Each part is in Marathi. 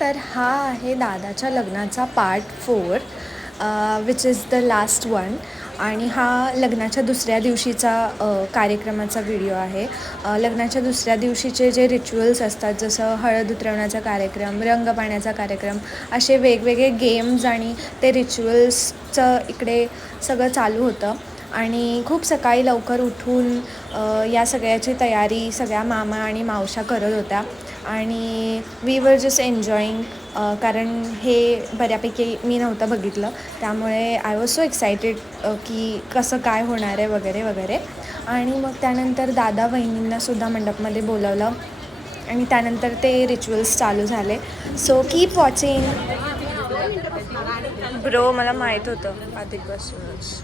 तर हा आहे दादाच्या लग्नाचा part 4 which is the last one. आणि हा लग्नाच्या दुसऱ्या दिवशीचा कार्यक्रमाचा व्हिडिओ आहे. लग्नाच्या दुसऱ्या दिवशीचे जे रिच्युअल्स असतात, जसं हळद उतरवण्याचा कार्यक्रम, रंग पाण्याचा कार्यक्रम, असे वेगवेगळे गेम्स आणि ते रिच्युअल्सचं इकडे सगळं चालू होतं. आणि खूप सकाळी लवकर उठून या सगळ्याची तयारी सगळ्या मामा आणि मावशा करत होत्या. आणि वी वर जस्ट एन्जॉईंग, कारण हे बऱ्यापैकी मी नव्हतं बघितलं, त्यामुळे आय वॉज सो एक्सायटेड की कसं काय होणार आहे वगैरे वगैरे. आणि मग त्यानंतर दादा वहिनींनासुद्धा मंडपमध्ये बोलवलं आणि त्यानंतर ते रिच्युअल्स चालू झाले. So keep watching. ब्रो, मला माहीत होतं आधीपासूनच.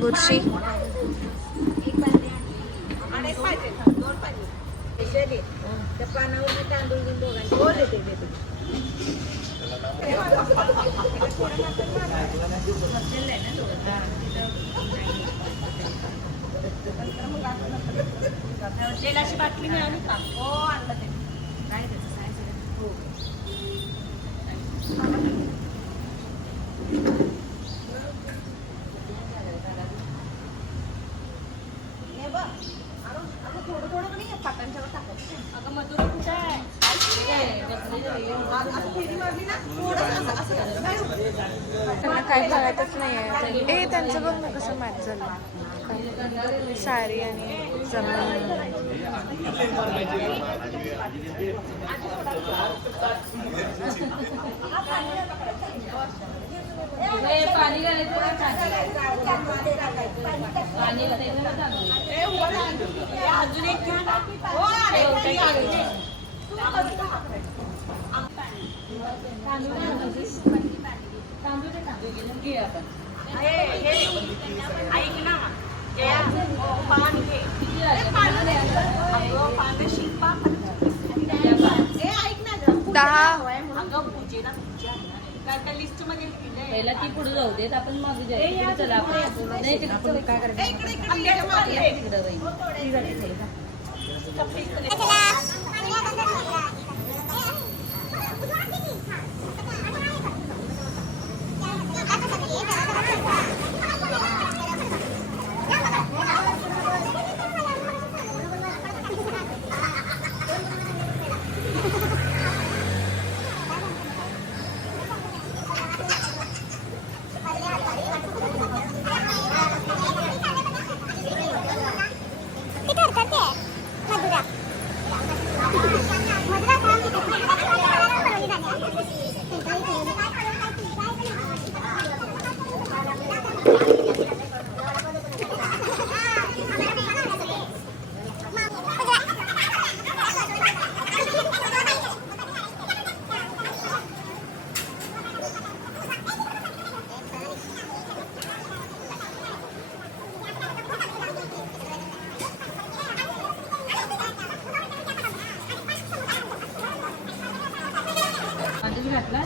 बुरशी तेलाची बाटली मिळाली का? हो, आणलं ते. काय त्याचं सायन्स? हो. त्यांना काही कळतच नाही आहे. ए, त्यांचं बघ ना कसं मॅच झालं, साडी आणि जमीन. पाणी घालायचं, अजून एक घ्या ना. ऐक ना, पान घे. पान शिंपा. ऐक ना, 10 पूजेला काय लिस्ट मध्ये पहिला ती पुढे जाऊ देत, आपण मागे जाऊ. चला आपण नाही तिकडे काय करायचं. घातला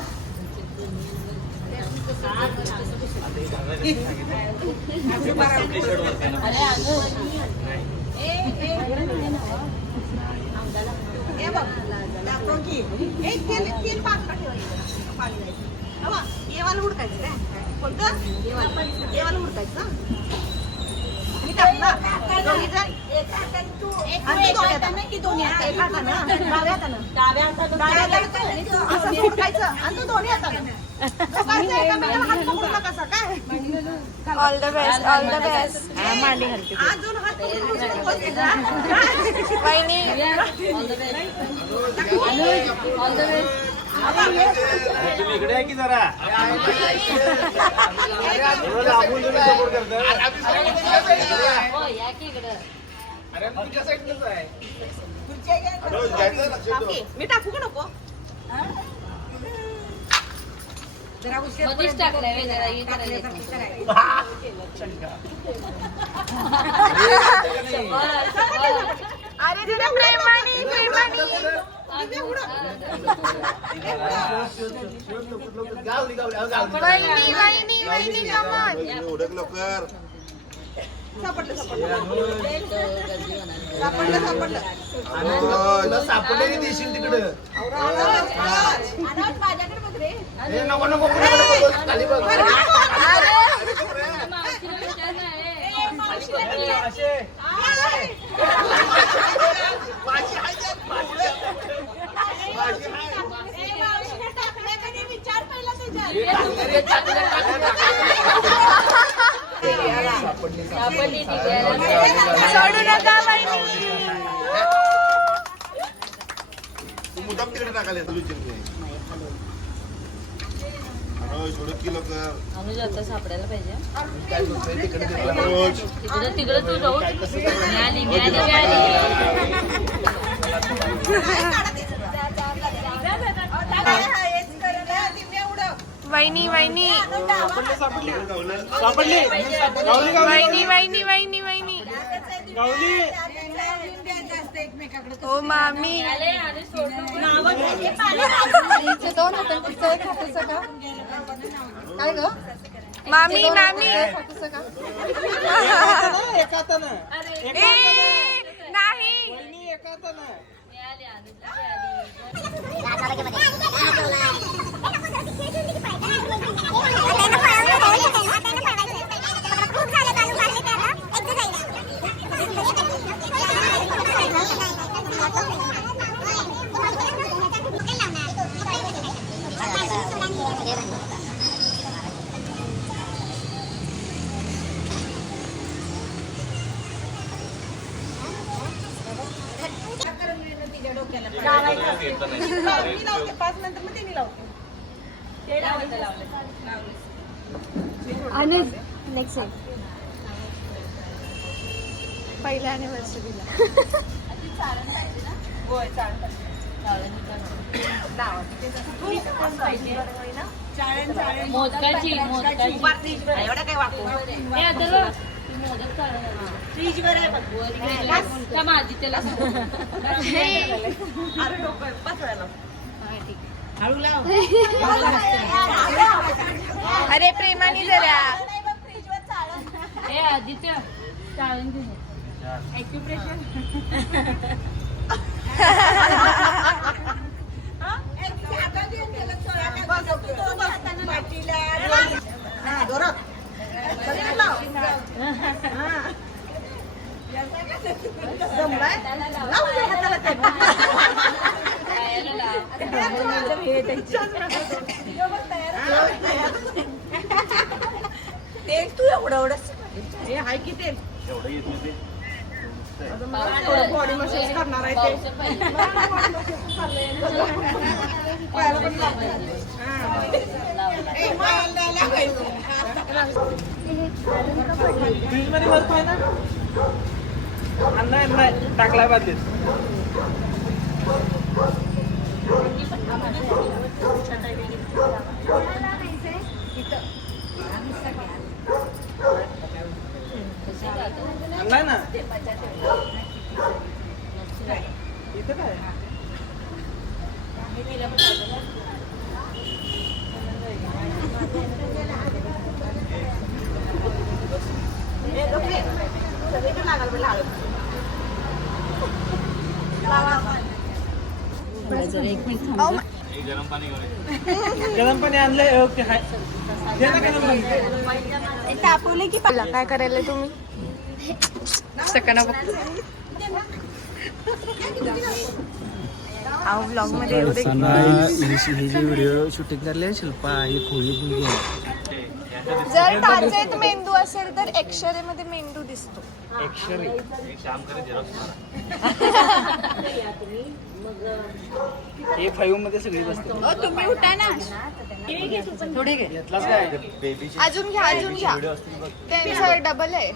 येवाला उडकायचं काय? कोणतं येवाला उडकायचं. मी टाकला दोन्ही जण एक दोन्ही डाव्या हातानं असं उडकायचं आणि तू दोन्ही हातानं. All the best, all the best. अजून हात वहिनी ऑल द बेस्ट. तुम्ही इकडे आहे की जरा मी टाकू का नको? मध्येच टाकलंय जरा हे करायचं. अरे तुला प्रेमाने प्रेमाने वहिनी वहिनी वहिनी कमॉन. उडक लवकर. सापडलं सापडले देशील तिकडं. मावशीला विचार नाही. विचार पहिला त्याच्यात. सापडली ती द्यायला. सोडू नका वहिनी. तू मुद्दाम तिकडे टाकायला येतो लुचिंग. सोडत की लवकर. अनुज आता सापडायला पाहिजे. रोज तिकडं तू जाऊ. मिळाली. वहिनी वहिनी सापडली वहिनी वहिनी वहिनी वहिनी ओ मामी मामी मामी नाही मी लावते 5 नंतर मग तिने लावते. पहिल्या अॅनिव्हर्सरीला होय चालेल. मोदकाची एवढं काय वाटू हे आता मोदक चालणार. फ्रीजवर आहे बघ. त्या माझी त्याला अरे डोकं बसवायला. हळू लाव. अरे प्रेमाने जरा फ्रीजवर चालत. हे आदित्य चाळून घेऊन ते तू एवढंच हे हाय की ते एवढं येत नाही ते. बॉडी मसाज करणार आहे ते. फ्रीज मध्ये वस्तू आहे ना नाही टाकलाय बादलीत. आणलाय ना इथे काय गरम पाणी घेऊन गरम पाणी आणलंय. ओके हाय दे ना गरम पाणी. तापवले की काय करायला तुम्ही सकाळना बघतो अहो ब्लॉग मध्ये एवढे ही जी व्हिडिओ शूटिंग करले शिल्पा ही खोळी बुलगी जर टाचेत मेंदू असेल तर एक्सरे मध्ये मेंदू दिसतो. एक काम करे झेरॉक्स ए 5 मध्ये सगळी बसते. तुम्ही उठा ना थोडी घे घेतलाच काय बेबीची अजून घ्या त्यांचं डबल आहे.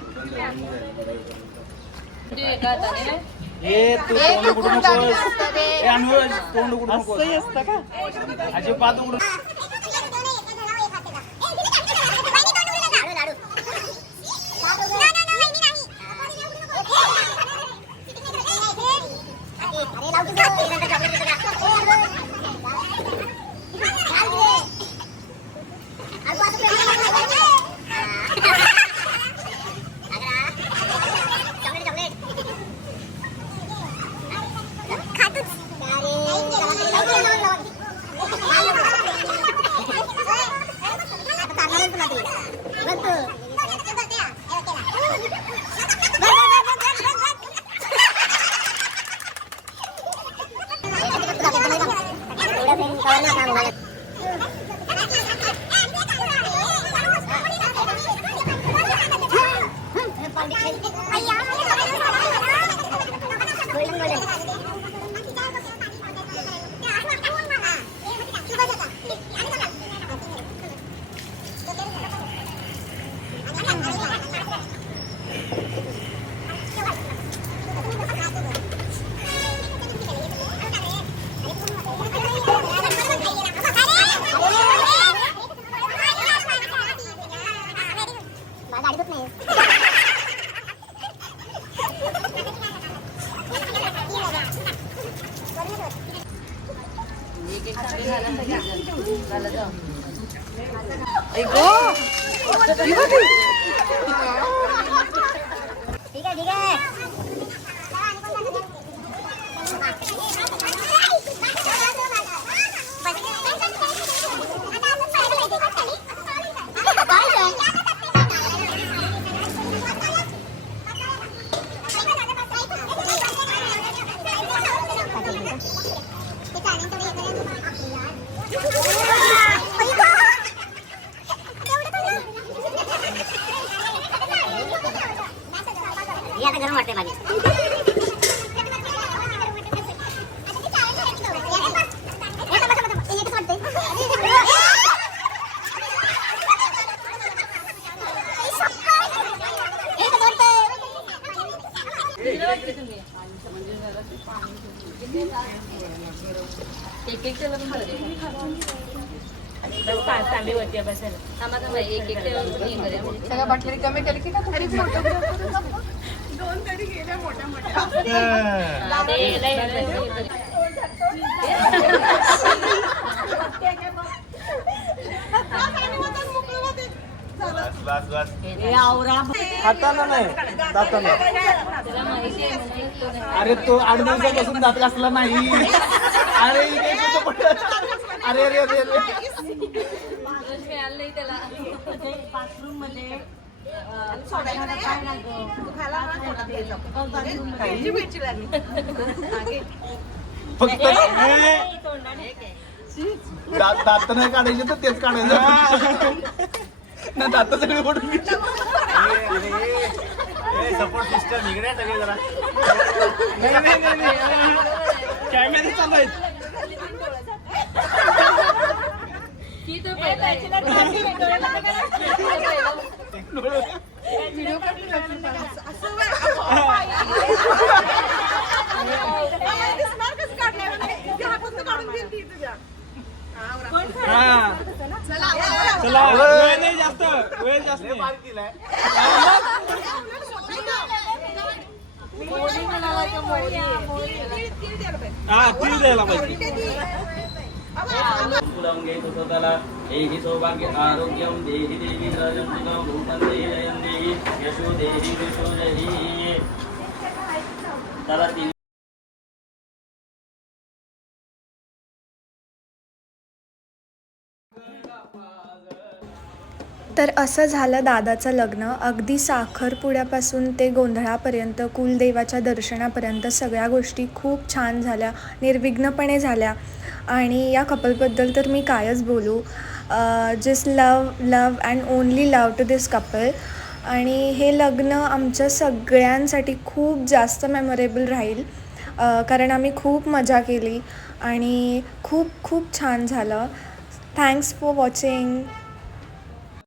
हे तू ए, तोंड उघडू कुठून नकोस. लागलं रे? ए अनुज तोंड उघडू नकोस. असं असतं का अजिबात उघडू तांबेवरती बसायला थांबा एक एक सगळ्या बाटल्या रिकाम्या केल्या की दोन तरी गेल्या मोठ्या हाताला नाही दाताला. अरे तो 8 दिवसापासून दात घासला नाही. अरे अरे अरे अरे मिळालं त्याला बाथरूम मध्ये फक्त दात नाही काढायचे तर तेच काढायचं ना. दात सगळे ओढून सपोर्ट सिस्टम इकडे सगळे जरा कॅमेरे चालू आहेत. चला वेळ नाही जास्त वेळ जास्त नाही. हा तीळ द्यायला पाहिजे. देहि सौभाग्य आरोग्यम देहि देवी राजं भूतं देहि देहि यशो देहि यशो देहि. त्याला तीन तर असं झालं दादाचं लग्न. अगदी साखरपुड्यापासून ते गोंधळापर्यंत, कुलदेवाच्या दर्शनापर्यंत सगळ्या गोष्टी खूप छान झाल्या, निर्विघ्नपणे झाल्या. आणि या कपलबद्दल तर मी कायच बोलू. Just love and only love to this couple. आणि हे लग्न आमच्या सगळ्यांसाठी खूप जास्त मेमोरेबल राहील, कारण आम्ही खूप मजा केली आणि खूप खूप छान झालं. Thanks for watching.